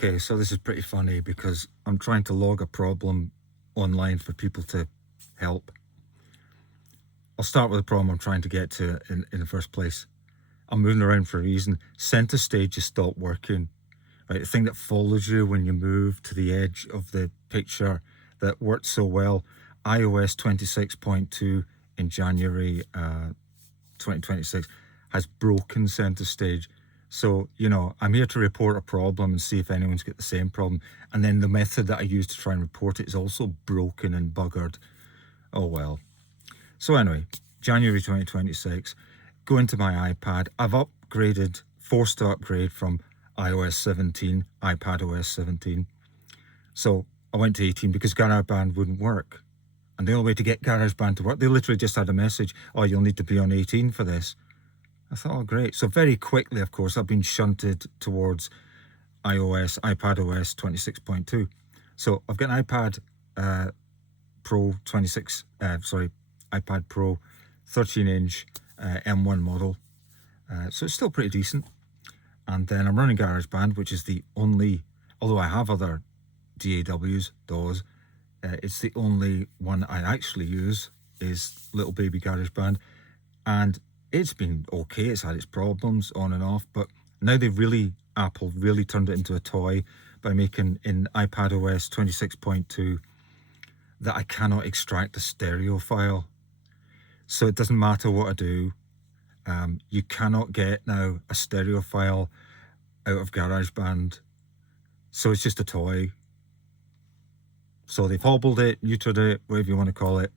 Okay, so this is pretty funny because I'm trying to log a problem online for people to help. I'll start with the problem I'm trying to get to in the first place. I'm moving around for a reason. Center stage has stopped working. Right, the thing that follows you when you move to the edge of the picture that worked so well. iOS 26.2 in January 2026 has broken center stage. So, you know, I'm here to report a problem and see if anyone's got the same problem. And then the method that I use to try and report it is also broken and buggered. Oh, well. So anyway, January 2026, go into my iPad. I've upgraded, forced to upgrade from iOS 17, iPadOS 17. So I went to 18 because GarageBand wouldn't work. And the only way to get GarageBand to work, they literally just had a message, oh, you'll need to be on 18 for this. I thought, oh, great. So very quickly, of course, I've been shunted towards iOS, iPadOS 26.2. So I've got an iPad Pro iPad Pro 13-inch M1 model. So it's still pretty decent. And then I'm running GarageBand, which is the only, although I have other DAWs, it's the only one I actually use is little baby GarageBand. And it's been okay, it's had its problems on and off, but now Apple really turned it into a toy by making in iPadOS 26.2 that I cannot extract a stereo file. So it doesn't matter what I do, you cannot get now a stereo file out of GarageBand. So it's just a toy. So they've hobbled it, neutered it, whatever you want to call it.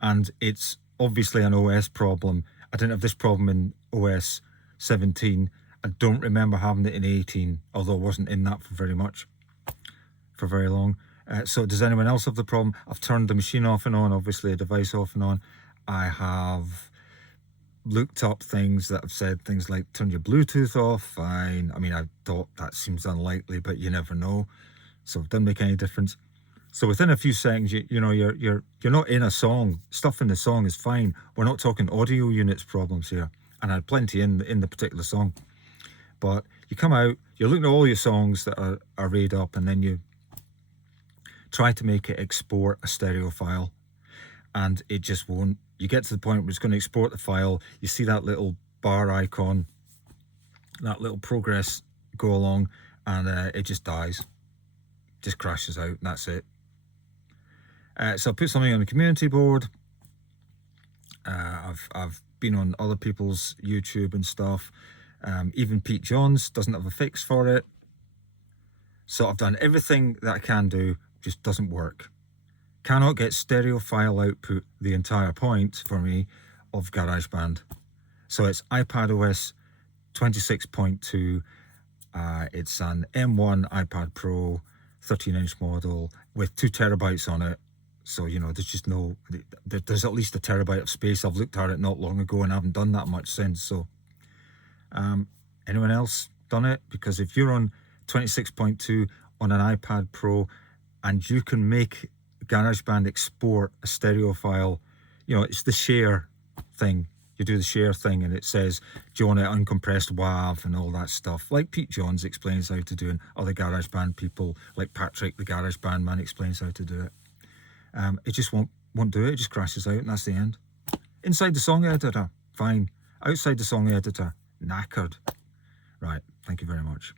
And it's obviously an OS problem. I didn't have this problem in OS 17. I don't remember having it in 18, although I wasn't in that for very long. So does anyone else have the problem? I've turned the machine off and on, obviously a device off and on. I have looked up things that have said things like turn your Bluetooth off, fine. I mean, I thought that seems unlikely, but you never know. So it doesn't make any difference. So within a few seconds, you know, you're not in a song. Stuff in the song is fine. We're not talking audio units problems here. And I had plenty in the particular song. But you come out, you're looking at all your songs that are arrayed up, and then you try to make it export a stereo file. And it just won't. You get to the point where it's going to export the file. You see that little bar icon, that little progress go along, and it just dies. Just crashes out, and that's it. So I put something on the community board. I've been on other people's YouTube and stuff. Even Pete Johns doesn't have a fix for it. So I've done everything that I can do, just doesn't work. Cannot get stereo file output, the entire point for me of GarageBand. So it's iPadOS 26.2. It's an M1 iPad Pro 13-inch model with 2 terabytes on it. So, you know, there's just no, there's at least a terabyte of space. I've looked at it not long ago and I haven't done that much since. So, anyone else done it? Because if you're on 26.2 on an iPad Pro and you can make GarageBand export a stereo file, you know, it's the share thing. You do the share thing and it says, do you want it uncompressed WAV and all that stuff, like Pete Johns explains how to do, and other GarageBand people like Patrick, the GarageBand man, explains how to do it. It just won't do it. It just crashes out and that's the end. Inside the song editor, fine. Outside the song editor, knackered. Right, thank you very much.